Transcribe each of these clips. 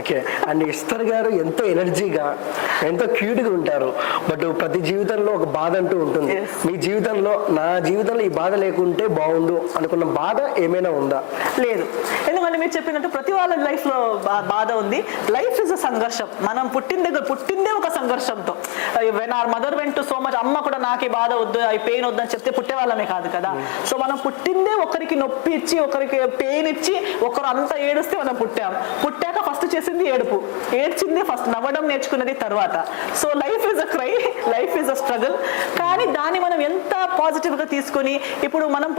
Okay. And Esther గారు ఎంతో ఎనర్జీగా ఎంతో క్యూట్గా ఉంటారు. బట్ ప్రతి జీవితంలో ఒక బాధ అంటూ ఉంటుంది. మీ జీవితంలో నా జీవితంలో ఈ బాధ లేకుంటే బాగుండు అనుకున్న బాధ ఏమైనా ఉందా? లేదు. ఎందుకంటే మీరు చెప్పినట్టు ప్రతి వాళ్ళ లైఫ్ లో బాధ ఉంది. లైఫ్ ఇస్ అ సంఘర్షం. మనం పుట్టిందే ఒక సంఘర్షంతో. When our mother went to so much, అమ్మ కూడా నాకు ఈ బాధ వద్దు, ఈ పెయిన్ వద్దు అని చెప్తే పుట్టే వాళ్ళమే కాదు కదా. సో మనం పుట్టిందే ఒకరికి నొప్పి ఇచ్చి, ఒకరికి పెయిన్ ఇచ్చి, ఒకరు అంతా ఏడుస్తే మనం పుట్టాక ఫస్ట్ చేసింది ఏడుపు, ఏడ్చింది ఫస్ట్, నవ్వడం నేర్చుకున్నది తర్వాత. So life is a cry, life is a struggle. కానీ దాన్ని మనం ఎంత పాజిటివ్ గా తీసుకొని, ఇప్పుడు మనం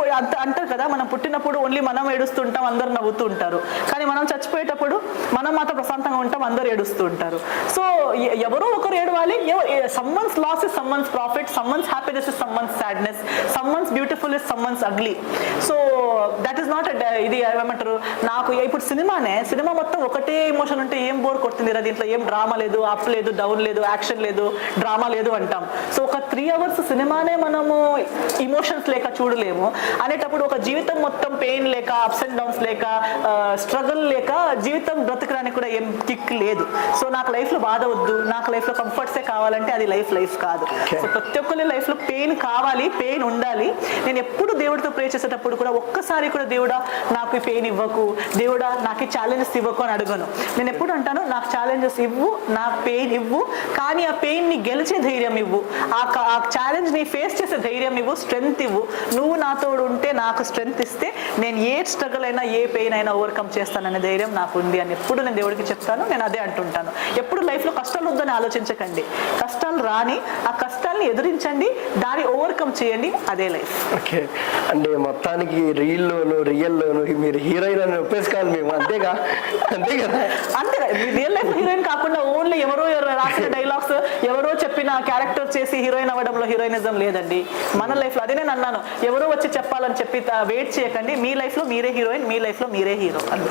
అంటారు కదా, మనం పుట్టినప్పుడు ఓన్లీ మనం ఏడుస్తుంటాం, అందరు నవ్వుతూ ఉంటారు. కానీ మనం చచ్చిపోయేటప్పుడు మనం మాత్రం ప్రశాంతంగా ఉంటాం, అందరు ఏడుస్తూ ఉంటారు. సో ఎవరో ఒకరు ఏడవాలి. Someone's loss is someone's profit, someone's happiness is someone's sadness, someone's beautiful is someone's ugly. So that is not ఇది ఏమంటారు, నాకు ఇప్పుడు సినిమా మొత్తం ఒకటే ఎమోషన్ ఉంటే ఏం బోర్ కొడుతుంది రా, దీంట్లో ఏం డ్రామా లేదు, అప్ లేదు, డౌన్ లేదు, యాక్షన్ లేదు, డ్రామా లేదు అంటాం. సో ఒక 3 hours సినిమానే మనము ఇమోషన్స్ లేక చూడలేము అనేటప్పుడు, ఒక జీవితం మొత్తం పెయిన్ లేక, అప్స్ అండ్ డౌన్స్ లేక, స్ట్రగుల్ లేక జీవితం బ్రతకడానికి కూడా ఏం కిక్ లేదు. సో నాకు లైఫ్ లో బాధ వద్దు, నాకు లైఫ్ లో కంఫర్ట్సే కావాలంటే అది లైఫ్ కాదు. సో ప్రతి ఒక్కరి లైఫ్ లో పెయిన్ కావాలి, పెయిన్ ఉండాలి. నేను ఎప్పుడు దేవుడితో ప్రే చేసేటప్పుడు కూడా ఒక్కసారి కూడా దేవుడా నాకు ఈ పెయిన్ ఇవ్వకు, దేవుడా నాకు ఈ ఛాలెంజెస్ ఇవ్వకు అని అడగను. నేను ఎప్పుడు అంటాను, నాకు ఛాలెంజెస్ ఇవ్వు, నా పెయిన్ ఇవ్వు, కానీ ఆ పెయిన్ ని గెలిచే ధైర్యం ఇవ్వు, ఆ ఛాలెంజ్ ని ఫేస్ చేసే ధైర్యం ఇవ్వు, స్ట్రెంగ్త్ ఇవ్వు. నువ్వు నాతో ఉంటే నాకు స్ట్రెంగ్త్ ఇస్తే నేను ఏ స్ట్రగుల్ అయినా, ఏ పెయిన్ అయినా ఓవర్కమ్ చేస్తాననే ధైర్యం నాకు ఉంది అని ఎప్పుడు నేను దేవుడికి చెప్తాను. నేను అదే అంటుంటాను. ఎప్పుడు లైఫ్ లో కష్టాలు వద్దని ఆలోచించకండి, కష్టాలు రాని ఆ కష్టాలని ఎదురించండి, దాన్ని ఓవర్కమ్ చేయండి, అదే లైఫ్. ఓకే. అంటే మొత్తానికి రియల్లోను మీరు హీరోయిన్ అని ఒప్పేసుకోవాలి మేము, అంతేగా? అంతే కదా? అంతే. రియల్ లైఫ్ హీరోయిన్ కాకుండా ఓన్లీ ఎవరో రాసిన డైలాగ్స్, ఎవరో చెప్పిన క్యారెక్టర్ చేసి హీరోయిన్ అవ్వడంలో హీరోయినిజం లేదండి. మన లైఫ్ లో అదే నేను అన్నాను, ఎవరో వచ్చి చెప్పాలని చెప్పి వెయిట్ చేయకండి. మీ లైఫ్ లో మీరే హీరోయిన్, మీ లైఫ్ లో మీరే హీరో, అంతే.